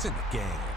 It's in the game.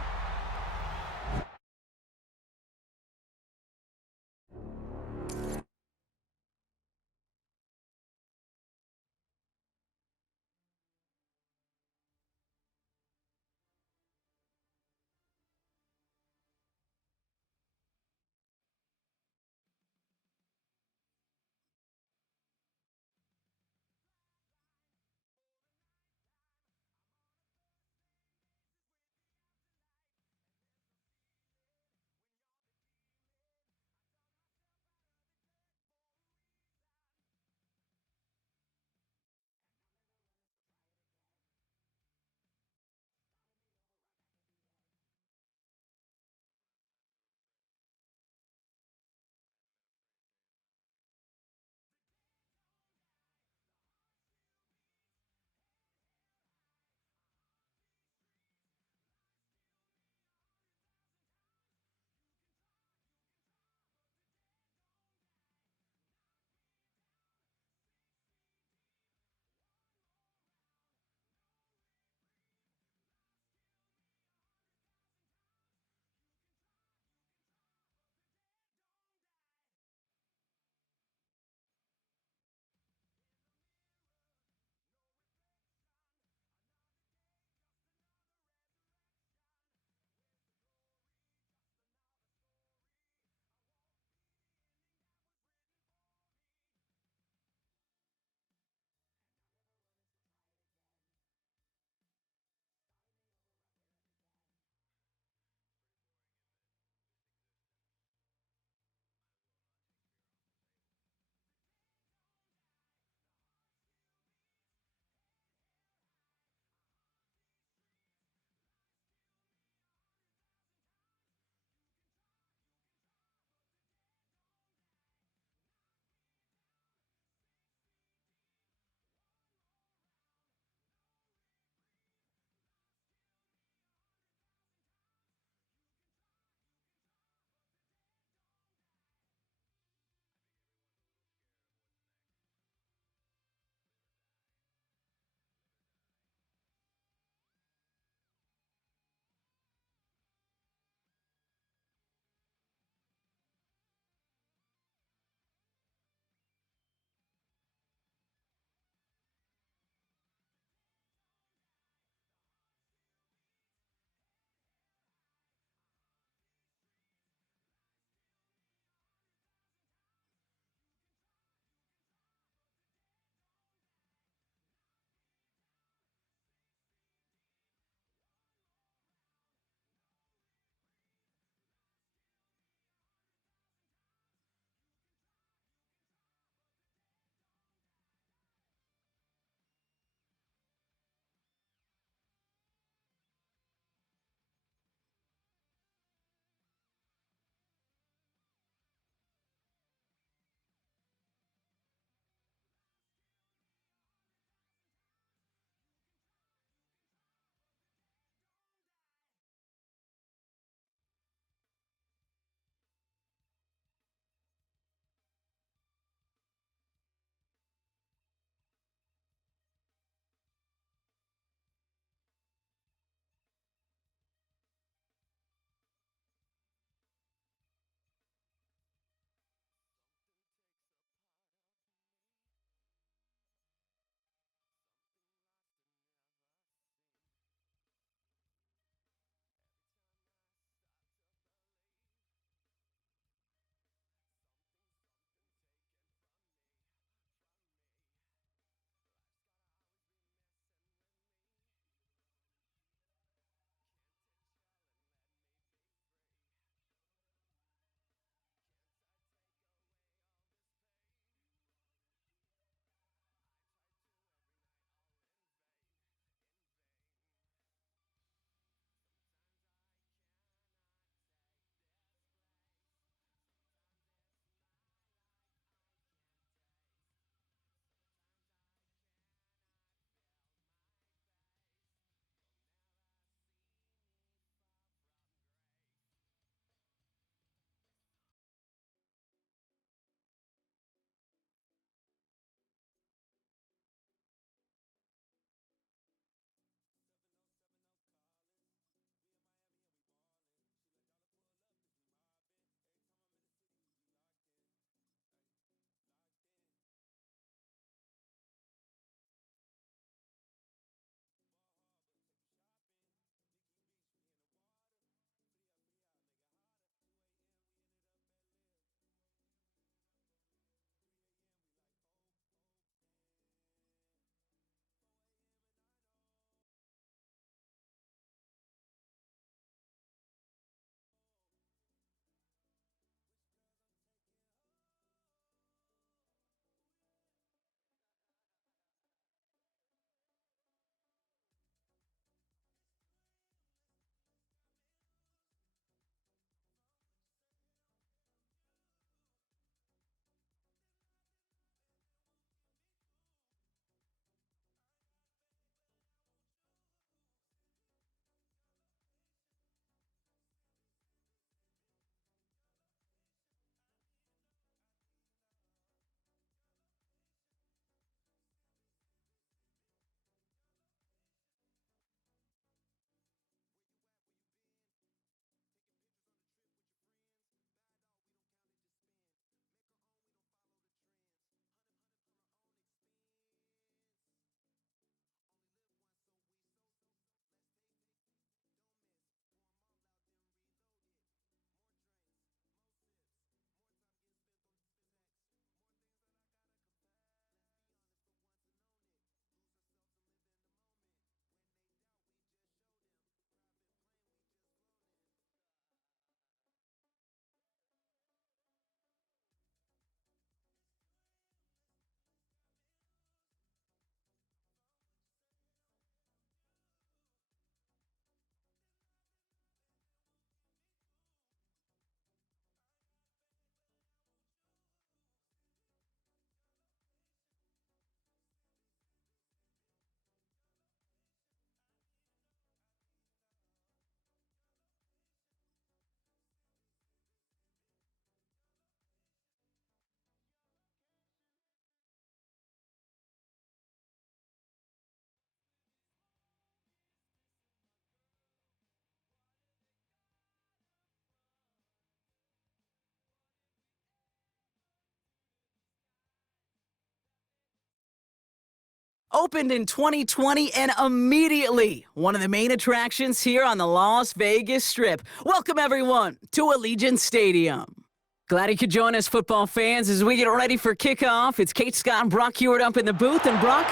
Opened in 2020 and immediately one of the main attractions here on the Las Vegas Strip. Welcome, everyone, to Allegiant Stadium. Glad you could join us, football fans, as we get ready for kickoff. It's Kate Scott and Brock Hewitt up in the booth. And, Brock,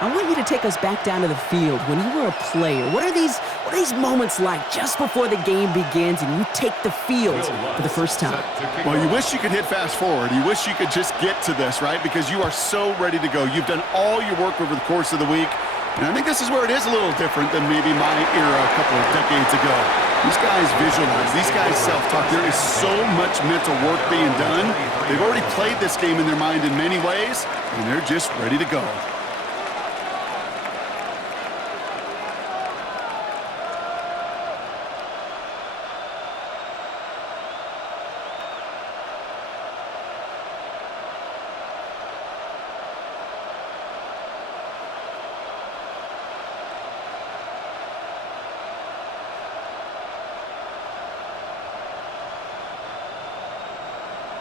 I want you to take us back down to the field. When you were a player, what are these moments like just before the game begins and you take the field for the first time? Well, you wish you could hit fast forward. You wish you could just get to this, right? Because you are so ready to go. You've done all your work over the course of the week. And I think this is where it is a little different than maybe my era a couple of decades ago. These guys visualize. These guys self-talk. There is so much mental work being done. They've already played this game in their mind in many ways, and they're just ready to go.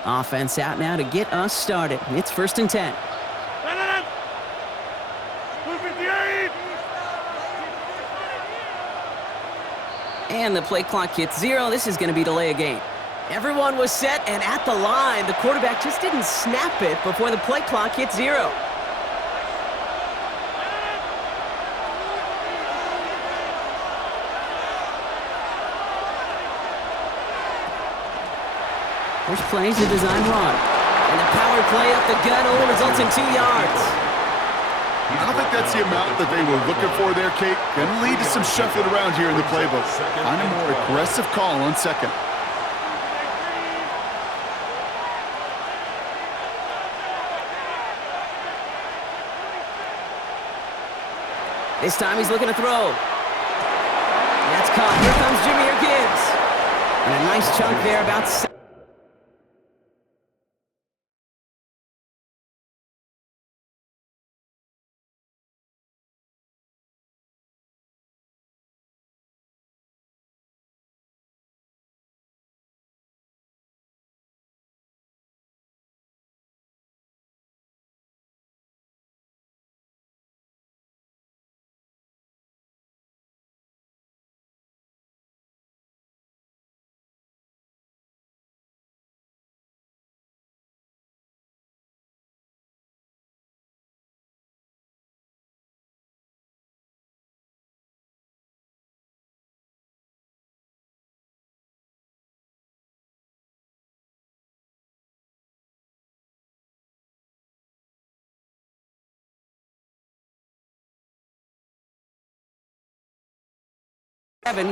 Offense out now to get us started. It's 1st and 10. And the play clock hits 0. This is going to be delay a game. Everyone was set and at the line. The quarterback just didn't snap it before the play clock hit 0. First play is a design run. And the power play up the gut only results in 2 yards. I don't think that's the amount that they were looking for there, Kate. Going to lead to some shuffling around here in the playbook. Kind of more aggressive call on second. This time he's looking to throw. That's caught. Here comes Jameer Gibbs. And a nice chunk there, about 7.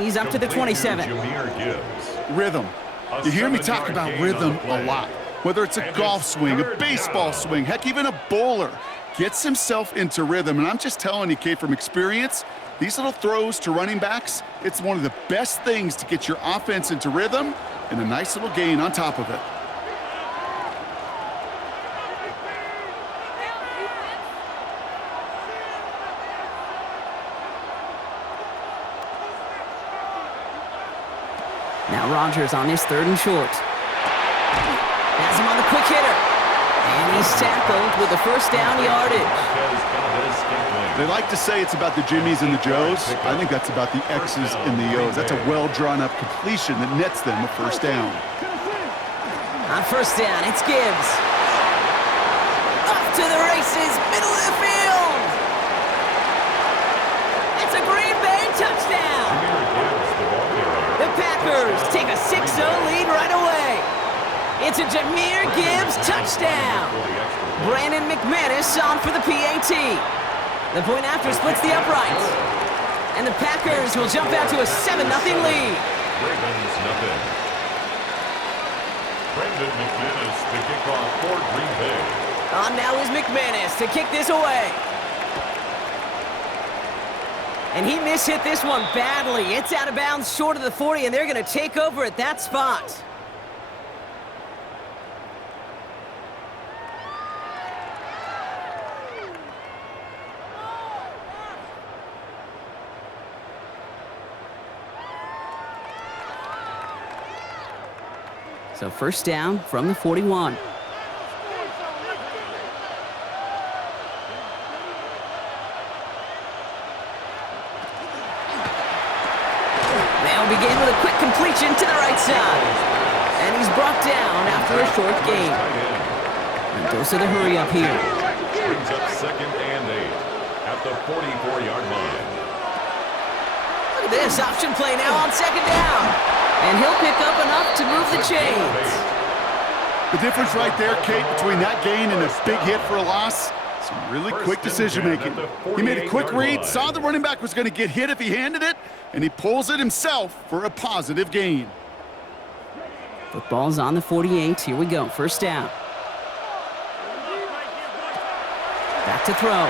He's up to the 27. Rhythm. You hear me talk about rhythm a lot. Whether it's a golf swing, a baseball swing, heck, even a bowler gets himself into rhythm. And I'm just telling you, Kate, from experience, these little throws to running backs, it's one of the best things to get your offense into rhythm and a nice little gain on top of it. Now Rodgers on his 3rd and short. Has him on the quick hitter. And he's tackled with the first down yardage. They like to say it's about the Jimmies and the Joes. I think that's about the X's and the O's. That's a well-drawn-up completion that nets them a first down. On 1st down, it's Gibbs. Up to the races, middle of the field. It's a Green Bay touchdown. The Packers take a 6-0 lead right away. It's a Jameer Gibbs touchdown. Brandon McManus on for the PAT. The point after splits the uprights. And the Packers will jump out to a 7-0 lead. Ravens nothing. Brandon McManus to kick off for Green Bay. On now is McManus to kick this away. And he mishit this one badly. It's out of bounds short of the 40, and they're going to take over at that spot. So 1st down from the 41. will begin with a quick completion to the right side. And he's brought down after a short gain. And goes to the hurry up here. Brings up 2nd and 8 at the 44-yard line. Look at this option play now on 2nd down. And he'll pick up enough to move the chains. The difference right there, Kate, between that gain and a big hit for a loss, some really quick decision-making. He made a quick read, saw the running back was going to get hit if he handed it, and he pulls it himself for a positive gain. Football's on the 48. Here we go. 1st down. Back to throw.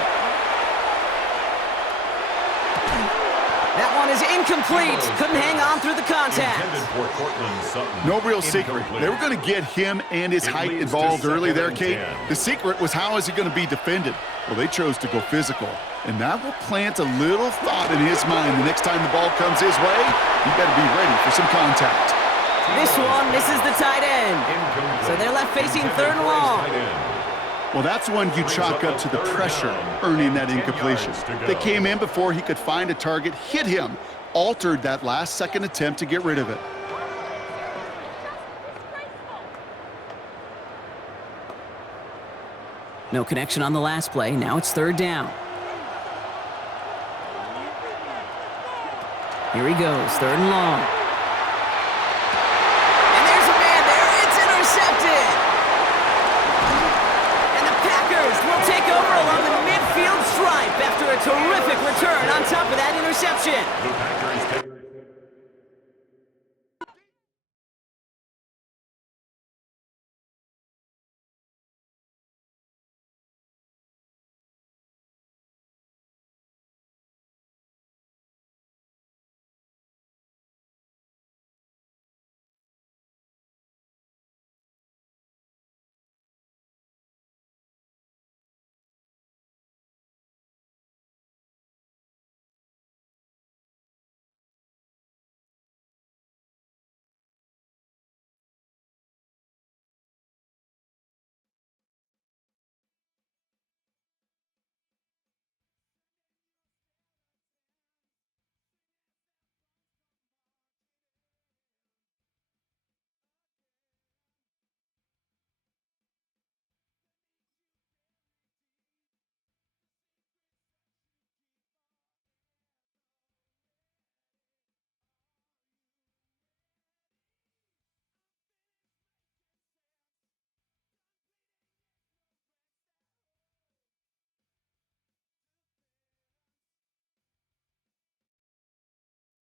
That one is incomplete. Couldn't hang on through the contact. No real secret. They were going to get him and his height involved early there, Kate. The secret was how is he going to be defended? Well, they chose to go physical. And that will plant a little thought in his mind the next time the ball comes his way. He better be ready for some contact. This one misses the tight end. So they're left facing 3rd and long. Well, that's one you chalk up to the pressure earning that incompletion. They came in before he could find a target, hit him, altered that last-second attempt to get rid of it. No connection on the last play. Now it's 3rd down. Here he goes, 3rd and long. And there's a man there. It's intercepted. And the Packers will take over along the midfield stripe after a terrific return on top of that interception. The Packers take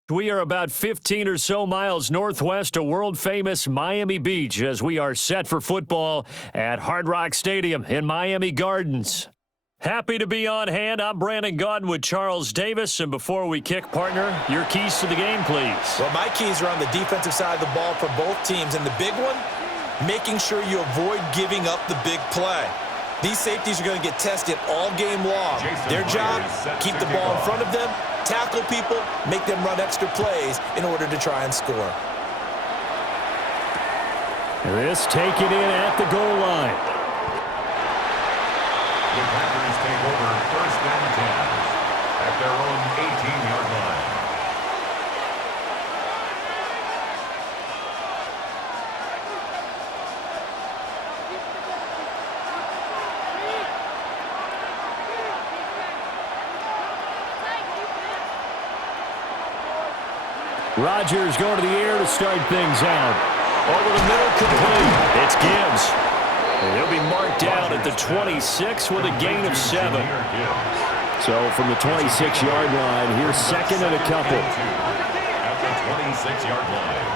We are about 15 or so miles northwest of world-famous Miami Beach as we are set for football at Hard Rock Stadium in Miami Gardens. Happy to be on hand. I'm Brandon Gaudin with Charles Davis. And before we kick, partner, your keys to the game, please. Well, my keys are on the defensive side of the ball for both teams. And the big one, making sure you avoid giving up the big play. These safeties are going to get tested all game long. Their job, keep the ball in front of them, tackle people, make them run extra plays in order to try and score. This taken in at the goal line. The Packers take over 1st and 10 at their own 18-yard line. Rodgers going to the air to start things out. Over the middle, complete. It's Gibbs. And he'll be marked down at the 26 with a gain of 7. So from the 26-yard line, here's 2nd and a couple. At the 26-yard line.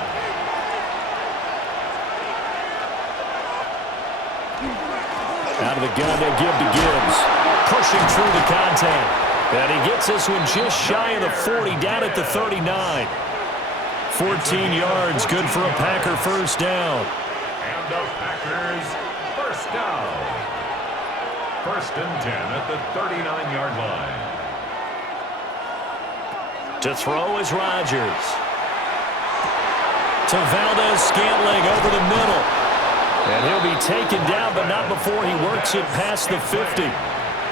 Out of the gun, they give to Gibbs. Pushing through the contact. And he gets this one just shy of the 40, down at the 39. 14 yards, good for a Packer 1st down. And the Packers 1st down. 1st and 10 at the 39-yard line. To throw is Rodgers. To Valdez-Scantling over the middle. And he'll be taken down, but not before he works it past the 50.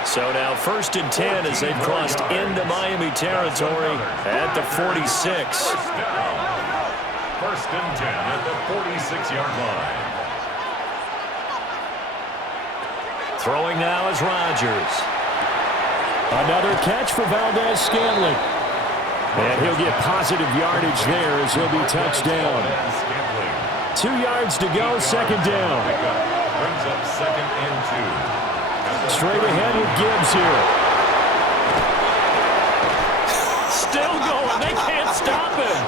So now 1st and 10 as they've crossed into Miami territory at the 46. First and 10 at the 46-yard line. Throwing now is Rodgers. Another catch for Valdez-Scantling. And he'll get positive yardage there as he'll be touched down. 2 yards to go, 2nd down. Brings up 2nd and 2. Straight ahead with Gibbs here. Still going. They can't stop him.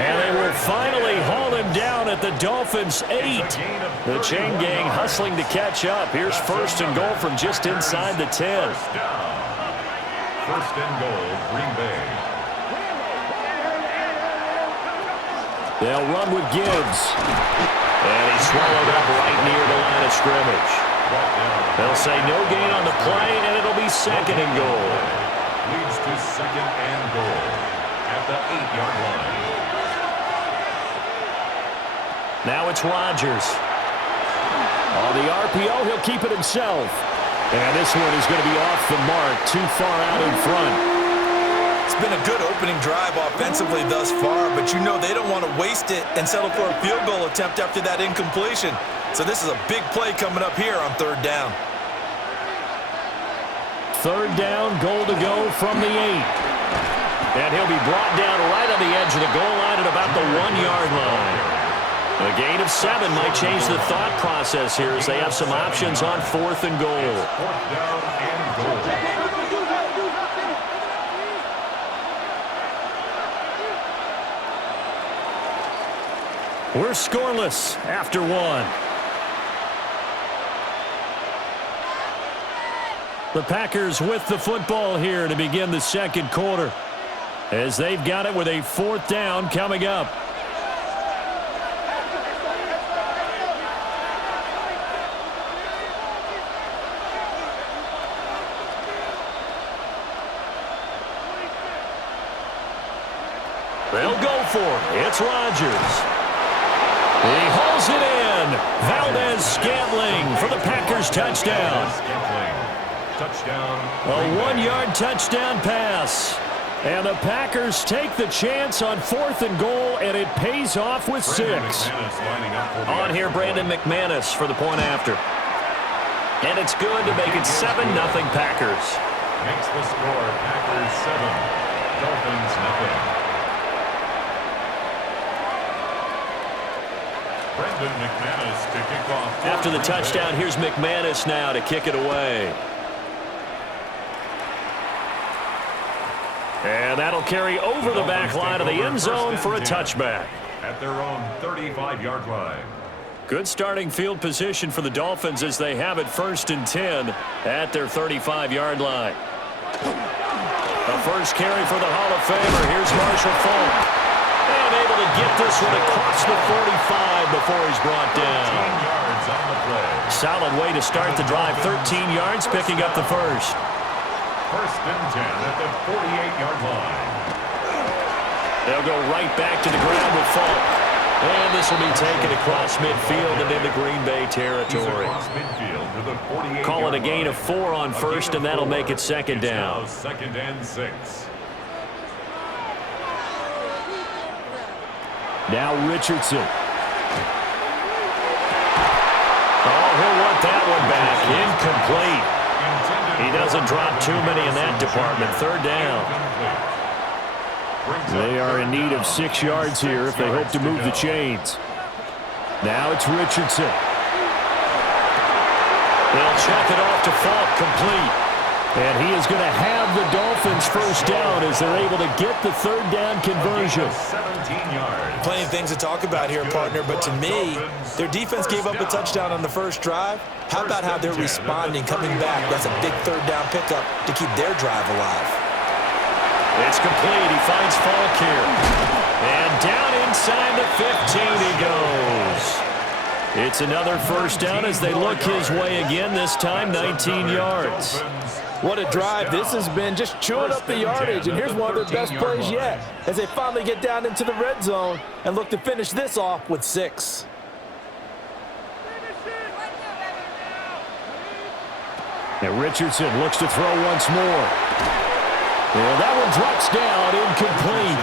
And they will finally haul him down at the Dolphins' 8. The chain gang hustling to catch up. Here's 1st and goal from just inside the 10. First and goal, Green Bay. They'll run with Gibbs. And he's swallowed up right near the line of scrimmage. They'll say no gain on the play, and it'll be 2nd and goal. Leads to 2nd and goal at the 8-yard line. Now it's Rodgers. On the RPO, he'll keep it himself. And this one is going to be off the mark, too far out in front. It's been a good opening drive offensively thus far, but you know they don't want to waste it and settle for a field goal attempt after that incompletion. So this is a big play coming up here on 3rd down. 3rd down, goal to go from the 8. And he'll be brought down right on the edge of the goal line at about the 1-yard line. A gain of 7 might change the thought process here as they have some options on 4th and goal. 4th down and goal. We're scoreless after 1. The Packers with the football here to begin the 2nd quarter as they've got it with a 4th down coming up. They'll go for it. It's Rodgers. He hauls it in. Valdez-Scantling for the Packers touchdown. Touchdown. A 1-yard touchdown pass. And the Packers take the chance on 4th and goal, and it pays off with 6. On here, Brandon McManus for the point after. And it's good to make it 7-0 Packers. Makes the score Packers 7, Dolphins 0. Brandon McManus to kick off. After the touchdown, here's McManus now to kick it away. And that'll carry over the back line of the end zone for a touchback. At their own 35-yard line. Good starting field position for the Dolphins as they have it 1st and 10 at their 35-yard line. A first carry for the Hall of Famer. Here's Marshall Faulk. And able to get this one across the 45 before he's brought down. 13 yards on the play. Solid way to start the drive. 13 yards, picking up the first. 1st and 10 at the 48-yard line. They'll go right back to the ground with Faulk. And this will be taken across midfield and into Green Bay territory. Call it a gain of 4 on 1st, and that'll make it 2nd down. 2nd and 6. Now Richardson. Oh, he'll want that one back. Incomplete. He doesn't drop too many in that department. 3rd down. They are in need of 6 yards here if they hope to move the chains. Now it's Richardson. They'll check it off to Faulk, complete. And he is going to have the Dolphins 1st down as they're able to get the 3rd down conversion. 17 yards. Plenty of things to talk about here, partner, but to me, their defense gave up a touchdown on the first drive. How about how they're responding, coming back? That's a big 3rd down pickup to keep their drive alive. It's complete. He finds Faulk here. And down inside the 15 he goes. It's another 1st down as they look his way again, this time 19 yards. What a drive this has been, just chewing up the yardage, and here's one of their best plays yet as they finally get down into the red zone and look to finish this off with 6. And Richardson looks to throw once more. And that one drops down, incomplete.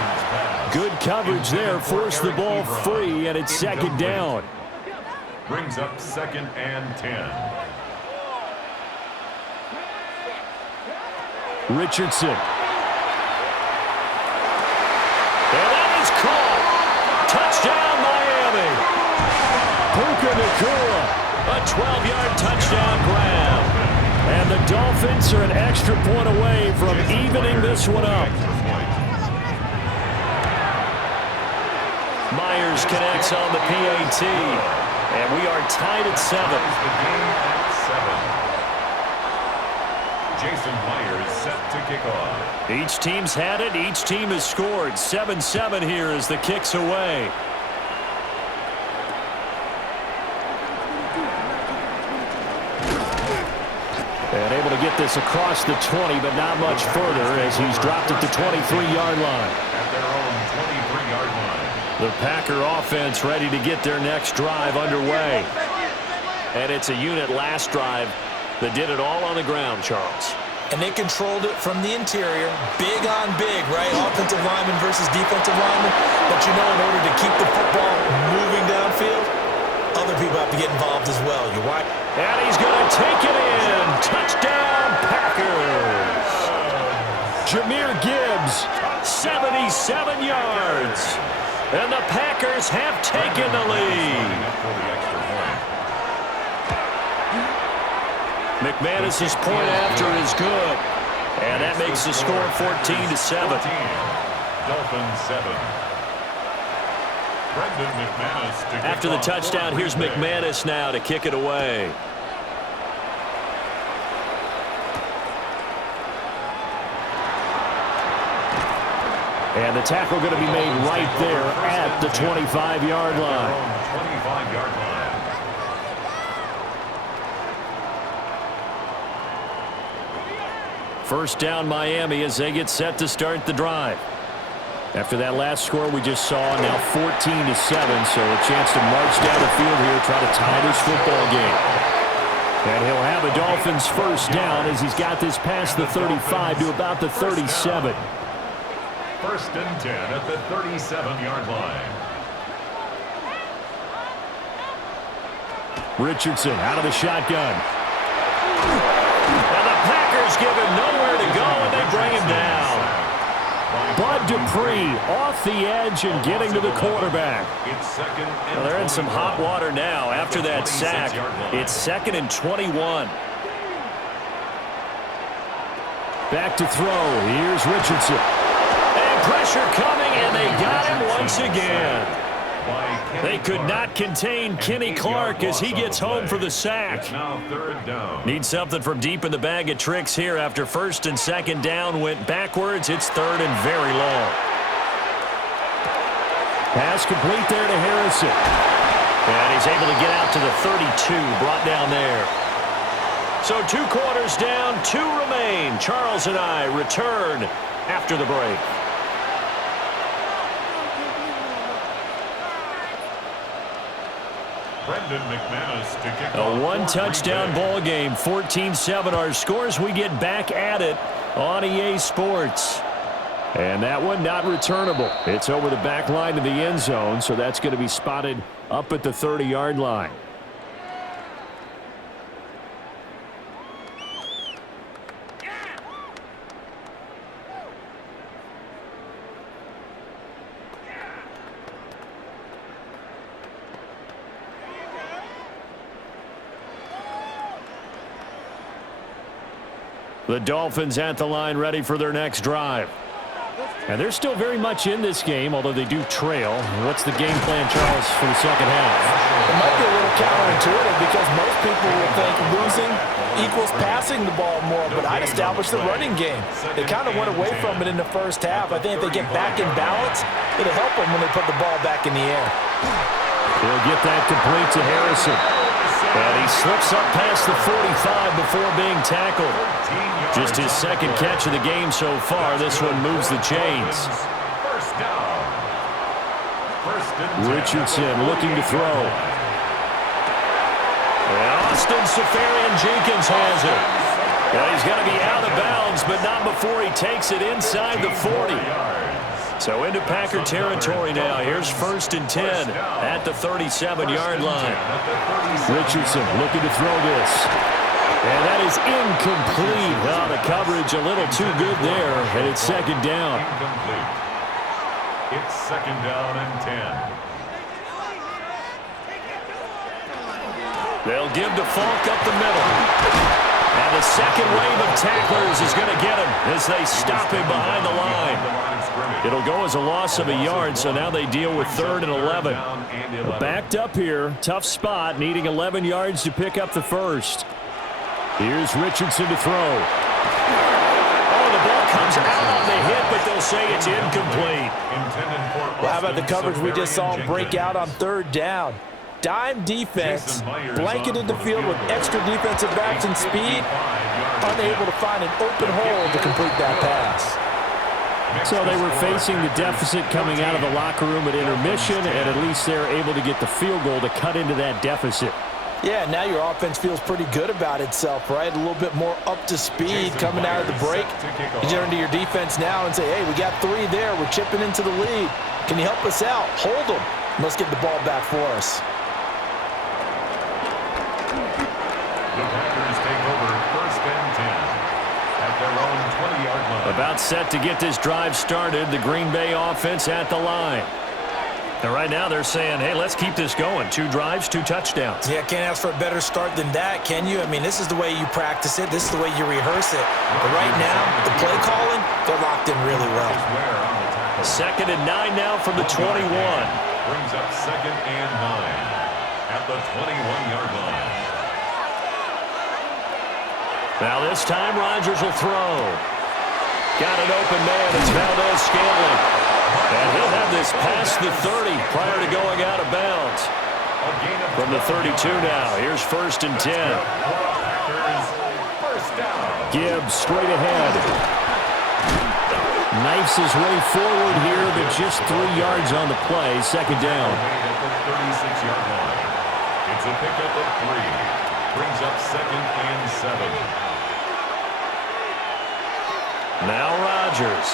Good coverage there, forced the ball free, and it's second down. Brings up 2nd and 10. Richardson. And that is caught. Touchdown, Miami. Puka Nacua, a 12-yard touchdown grab. And the Dolphins are an extra point away from evening this one up. Myers connects on the PAT. And we are tied at 7. The game at 7. Jason Myers set to kick off. Each team's had it. Each team has scored. 7-7 here as the kick's away. And able to get this across the 20, but not much further as he's dropped at the 23-yard line. At their own 23-yard line. The Packer offense ready to get their next drive underway. And it's a unit last drive that did it all on the ground, Charles. And they controlled it from the interior. Big on big, right? Offensive lineman versus defensive lineman. But you know, in order to keep the football moving downfield, other people have to get involved as well. You're right. And he's going to take it in. Touchdown, Packers. Jahmyr Gibbs, 77 yards. And the Packers have taken the lead. McManus's point after is good. And that makes the score 14-7. Dolphins 7. Brendan McManus to kick After the off. touchdown, here's McManus now to kick it away. And the tackle going to be made right there at the 25-yard line. 25-yard line. First down Miami as they get set to start the drive. After that last score we just saw, now 14-7, so a chance to march down the field here, try to tie this football game. And he'll have a Dolphins first down as he's got this past the 35 to about the 37. First and 10 at the 37-yard line. Richardson out of the shotgun. And the Packers give him nowhere to go, and they bring him down. Bud Dupree off the edge and getting to the quarterback. Well, they're in some hot water now after that sack. It's 2nd and 21. Back to throw. Here's Richardson. And pressure coming, and they got him once again. They could not contain Kenny Clark as he gets home for the sack. Need something from deep in the bag of tricks here after first and second down went backwards. It's 3rd and very long. Pass complete there to Harrison. And he's able to get out to the 32, brought down there. So 2 quarters down, 2 remain. Charles and I return after the break. Brendan McManus to kick A off. one-touchdown ball game, 14-7. Our scores, we get back at it on EA Sports. And that one not returnable. It's over the back line of the end zone, so that's going to be spotted up at the 30-yard line. The Dolphins at the line ready for their next drive. And they're still very much in this game, although they do trail. What's the game plan, Charles, for the second half? It might be a little counterintuitive because most people would think losing equals passing the ball more, but I'd establish the running game. They kind of went away from it in the first half. I think if they get back in balance, it'll help them when they put the ball back in the air. He'll get that complete to Harrison. And he slips up past the 45 before being tackled. Just his second catch of the game so far. This one moves the chains. First down. Richardson looking to throw. And Austin Seferian-Jenkins has it. Well, he's going to be out of bounds, but not before he takes it inside the 40. So into Packer territory now. Here's 1st and 10 at the 37-yard line. Richardson looking to throw this. And that is incomplete. Well, the coverage a little too good there, and it's 2nd down. Incomplete. It's 2nd down and 10. They'll give to Falk up the middle. And the second wave of tacklers is going to get him as they stop him behind the line. It'll go as a loss of a yard, so now they deal with 3rd and 11. Backed up here. Tough spot, needing 11 yards to pick up the first. Here's Richardson to throw. Oh, the ball comes out on the hit, but they'll say it's incomplete. Well, how about the coverage we just saw him break out on 3rd down? Dime defense, blanketed the field with extra defensive backs and speed, unable to find an open hole to complete that pass. So they were facing the deficit coming out of the locker room at intermission, and at least they're able to get the field goal to cut into that deficit. Yeah, now your offense feels pretty good about itself, right? A little bit more up to speed coming out of the break. You turn to your defense now and say, hey, we got 3 there. We're chipping into the lead. Can you help us out? Hold them. Let's get the ball back for us. The Packers take over 1st and 10 at their own 20-yard line. About set to get this drive started, the Green Bay offense at the line. And right now they're saying, hey, let's keep this going. 2 drives, 2 touchdowns. Yeah, can't ask for a better start than that, can you? I mean, this is the way you practice it. This is the way you rehearse it. But right now, the play calling, they're locked in really well. 2nd and 9 now from the 21. Brings up 2nd and 9 at the 21-yard line. Now this time Rodgers will throw. Got an open man. It's Valdez-Scantling. And he'll have this past the 30 prior to going out of bounds. From the 32 now, here's 1st and 10. Gibbs straight ahead. Knifes his way forward here, but just 3 yards on the play. 2nd down. It's a pickup of 3. Brings up 2nd and 7. Now Rodgers.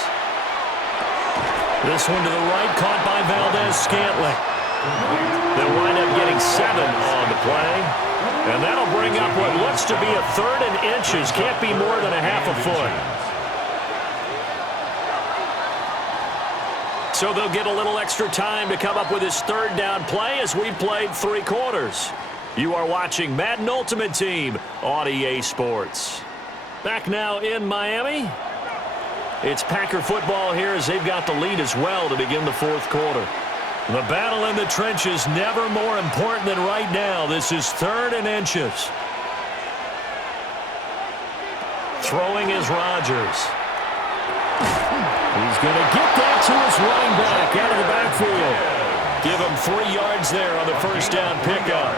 This one to the right, caught by Valdez-Scantling. They'll wind up getting 7 on the play. And that'll bring up what looks to be a 3rd and inches. Can't be more than a half a foot. So they'll get a little extra time to come up with this 3rd down play as we've played 3 quarters. You are watching Madden Ultimate Team on EA Sports. Back now in Miami. It's Packer football here as they've got the lead as well to begin the 4th quarter. The battle in the trenches never more important than right now. This is 3rd and inches. Throwing is Rodgers. He's going to get that to his running back out of the backfield. Give him 3 yards there on the 1st down pickup.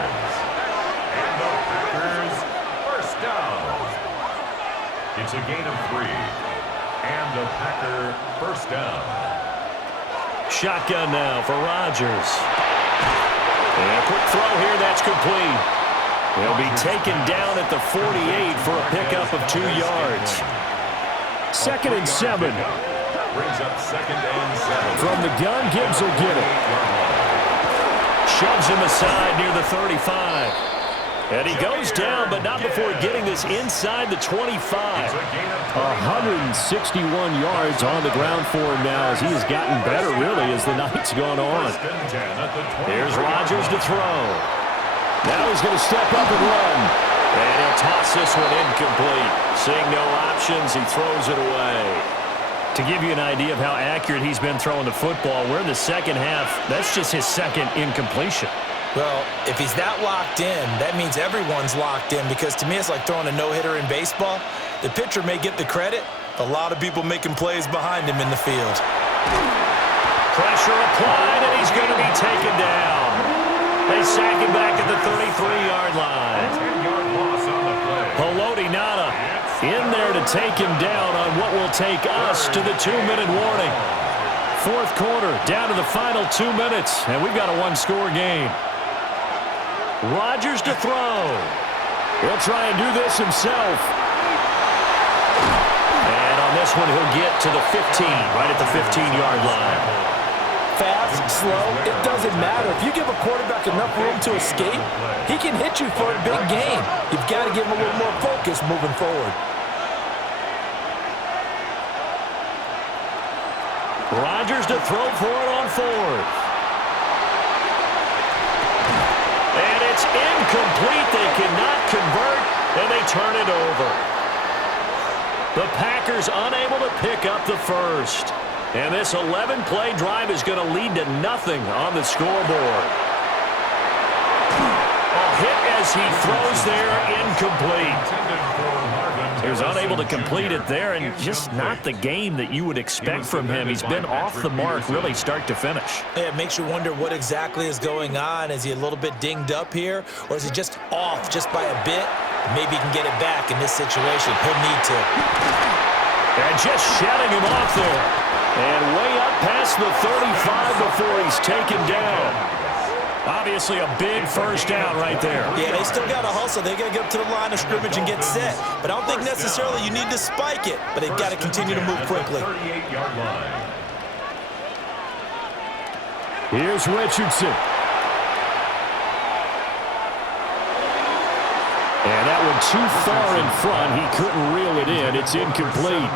And the Packers 1st down. It's a gain of 3. And the Packer 1st down. Shotgun now for Rodgers. And a quick throw here, that's complete. He'll be taken down at the 48 for a pickup of 2 yards. 2nd and 7. Brings up 2nd and 7. From the gun, Gibbs will get it. Shoves him aside near the 35. And he goes down, but not before getting this inside the 25. 161 yards on the ground for him now as he has gotten better, really, as the night's gone on. Here's Rodgers to throw. Now he's going to step up and run. And he'll toss this one incomplete. Seeing no options, he throws it away. To give you an idea of how accurate he's been throwing the football, we're in the 2nd half. That's just his 2nd incompletion. Well, if he's that locked in, that means everyone's locked in, because to me it's like throwing a no-hitter in baseball. The pitcher may get the credit, a lot of people making plays behind him in the field. Pressure applied, and he's going to be taken down. They sack him back at the 33-yard line. 10-yard loss on the play. Haloti Ngata in there to take him down on what will take us to the 2-minute warning. 4th quarter, down to the final 2 minutes, and we've got a 1-score game. Rodgers to throw. He'll try and do this himself. this one, he'll get to the 15, right at the 15-yard line. Fast, slow, it doesn't matter. If you give a quarterback enough room to escape, he can hit you for a big gain. You've got to give him a little more focus moving forward. Rodgers to throw for it on fourth. And it's incomplete. They cannot convert, and they turn it over. The Packers unable to pick up the first. And this 11-play drive is going to lead to nothing on the scoreboard. A hit as he throws there, incomplete. He was unable to complete it there, and just not the game that you would expect from him. He's been off the mark really start to finish. Yeah, it makes you wonder what exactly is going on. Is he a little bit dinged up here, or is he just off just by a bit? Maybe he can get it back in this situation. He'll need to. And just shutting him off there. And way up past the 35 before he's taken down. Obviously a big first down right there. Yeah, they still got to hustle. They got to get up to the line of scrimmage and get set. But I don't think necessarily you need to spike it. But they've got to continue to move quickly. Here's Richardson. And that one too far in front. He couldn't reel it in. It's incomplete.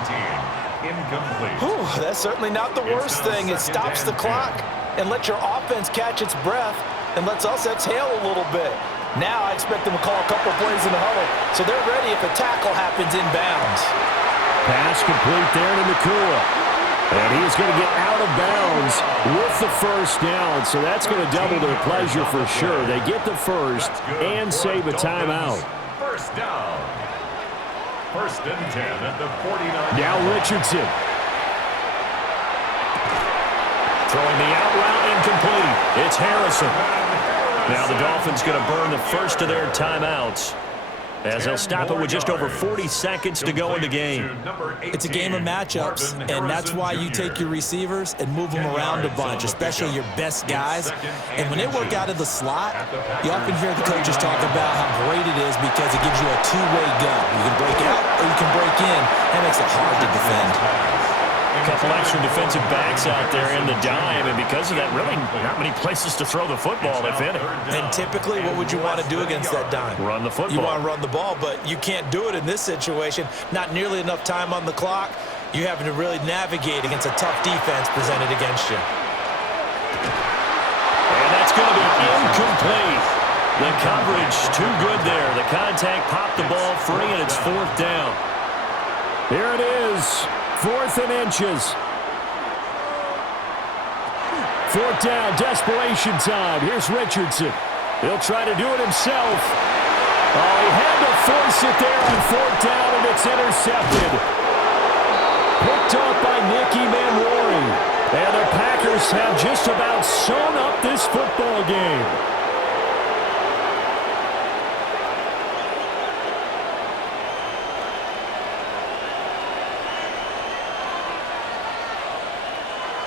Whew, that's certainly not the worst thing. It stops the clock and lets your offense catch its breath and lets us exhale a little bit. Now I expect them to call a couple plays in the huddle, so they're ready if a tackle happens inbounds. Pass complete there to Nakua. And he's going to get out of bounds with the first down, so that's going to double their pleasure for sure. They get the first and save a timeout. First down. First and 10 at the 49. Now Richardson. Throwing the out route incomplete. It's Harrison. Now the Dolphins going to burn the first of their timeouts as they'll stop it with just over 40 seconds to go in the game. It's a game of matchups, and that's why you take your receivers and move them around a bunch, especially your best guys. And when they work out of the slot, you often hear the coaches talk about how great it is because it gives you a two-way go. You can break out or you can break in. That makes it hard to defend. A couple extra defensive backs out there in the dime, and because of that, really not many places to throw the football, if any. And typically, what would you want to do against that dime? Run the football. You want to run the ball, but you can't do it in this situation. Not nearly enough time on the clock. You're having to really navigate against a tough defense presented against you. And that's going to be incomplete. The coverage too good there. The contact popped the ball free, and it's fourth down. Here it is. 4th and inches. 4th down, desperation time. Here's Richardson. He'll try to do it himself. Oh, he had to force it there on 4th down, and it's intercepted. Picked up by Nicky Manwari. And the Packers have just about sewn up this football game.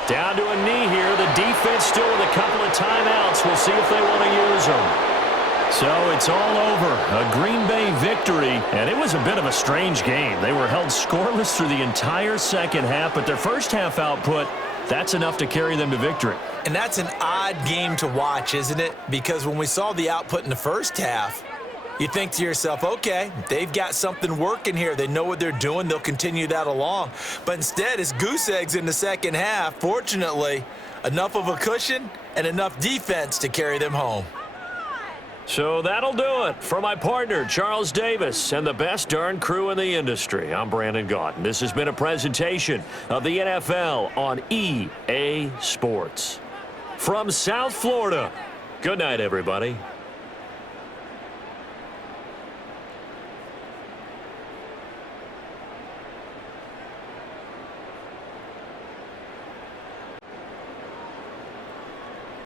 Down to a knee here. The defense still with a couple of timeouts. We'll see if they want to use them. So it's all over. A Green Bay victory, and it was a bit of a strange game. They were held scoreless through the entire second half, but their first half output, that's enough to carry them to victory. And that's an odd game to watch, isn't it? Because when we saw the output in the first half, you think to yourself, okay, they've got something working here. They know what they're doing. They'll continue that along. But instead, it's goose eggs in the second half. Fortunately, enough of a cushion and enough defense to carry them home. So that'll do it. For my partner, Charles Davis, and the best darn crew in the industry, I'm Brandon Gaudin. This has been a presentation of the NFL on EA Sports. From South Florida, good night, everybody.